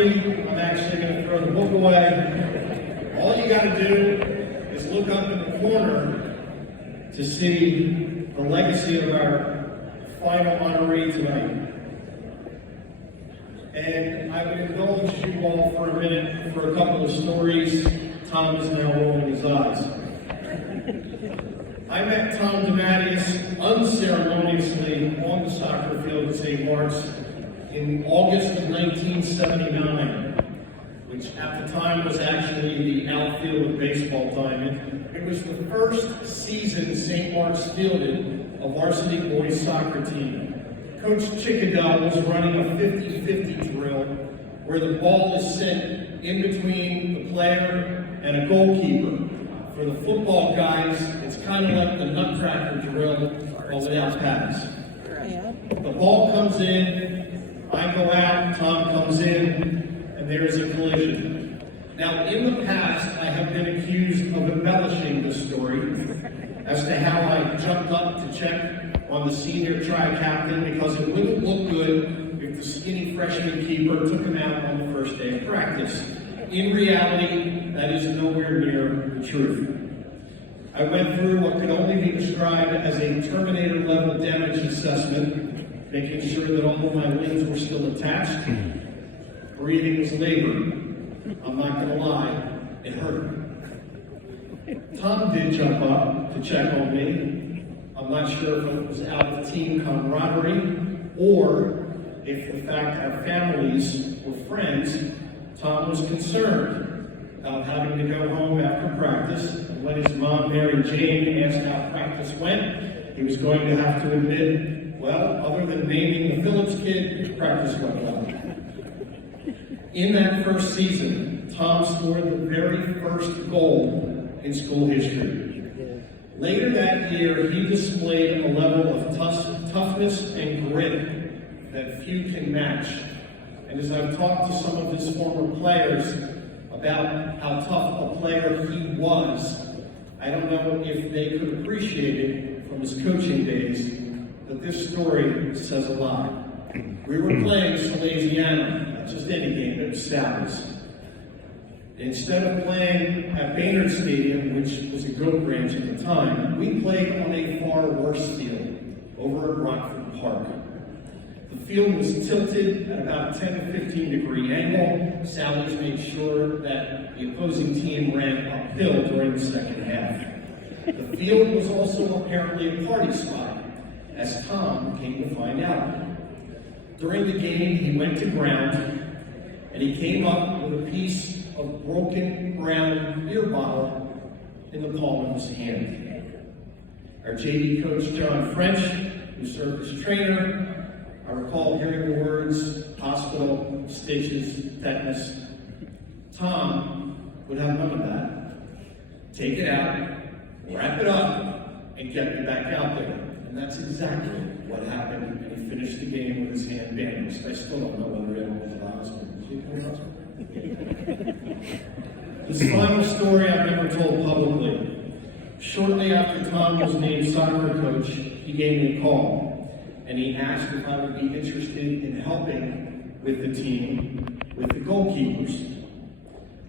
I'm actually going to throw the book away. All you got to do is look up in the corner to see the legacy of our final honoree tonight. And I would indulge you all for a minute for a couple of stories. Tom is now rolling his eyes. I met Tom DeMatteis unceremoniously on the soccer field at St. Mark's in August of 1979, which at the time was actually the outfield of baseball diamond. It was the first season St. Mark's fielded a varsity boys soccer team. Coach Chickadell was running a 50-50 drill where the ball is sent in between the player and a goalkeeper. For the football guys, it's kind of like the nutcracker drill, but without pads. The ball comes in, I go out, Tom comes in, and there is a collision. Now, in the past, I have been accused of embellishing this story as to how I jumped up to check on the senior tri-captain because it wouldn't look good if the skinny freshman keeper took him out on the first day of practice. In reality, that is nowhere near the truth. I went through what could only be described as a Terminator-level damage assessment, making sure that all of my limbs were still attached. Breathing was labored. I'm not going to lie, it hurt. Tom did jump up to check on me. I'm not sure if it was out of team camaraderie or if the fact our families were friends. Tom was concerned about having to go home after practice, and when his mom, Mary Jane, asked how practice went, he was going to have to admit, well, other than naming the Phillips kid, practice went well. In that first season, Tom scored the very first goal in school history. Later that year, he displayed a level of toughness and grit that few can match. And as I've talked to some of his former players about how tough a player he was, I don't know if they could appreciate it from his coaching days, but this story says a lot. We were playing Salesiana, not just any game, but Sal's. Instead of playing at Baynard Stadium, which was a goat ranch at the time, we played on a far worse field over at Rockford Park. The field was tilted at about a 10 to 15 degree angle. Sally's made sure that the opposing team ran uphill during the second half. The field was also apparently a party spot, as Tom came to find out. During the game, he went to ground, and he came up with a piece of broken brown beer bottle in the palm of his hand. Our JV coach, John French, who served as trainer, I recall hearing the words, hospital, stitches, tetanus. Tom would have none of that. Take it out, wrap it up, and get me back out there. And that's exactly what happened, and he finished the game with his hand bandaged. I still don't know whether he ever went to the hospital. Did he go to the hospital? This final story I've never told publicly. Shortly after Tom was named soccer coach, he gave me a call. And he asked if I would be interested in helping with the team, with the goalkeepers.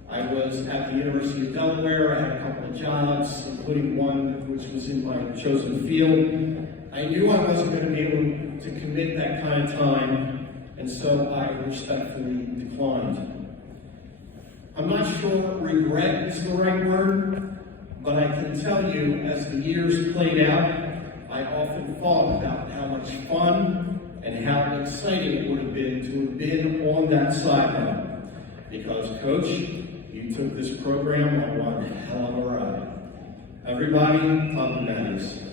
I was at the University of Delaware. I had a couple of jobs, including one which was in my chosen field. I knew I wasn't going to be able to commit that kind of time, and so I respectfully declined. I'm not sure regret is the right word, but I can tell you as the years played out, I often thought about how much fun and how exciting it would have been to have been on that sideline. Because, Coach, you took this program on one hell of a ride. Everybody, Tom DeMatteis.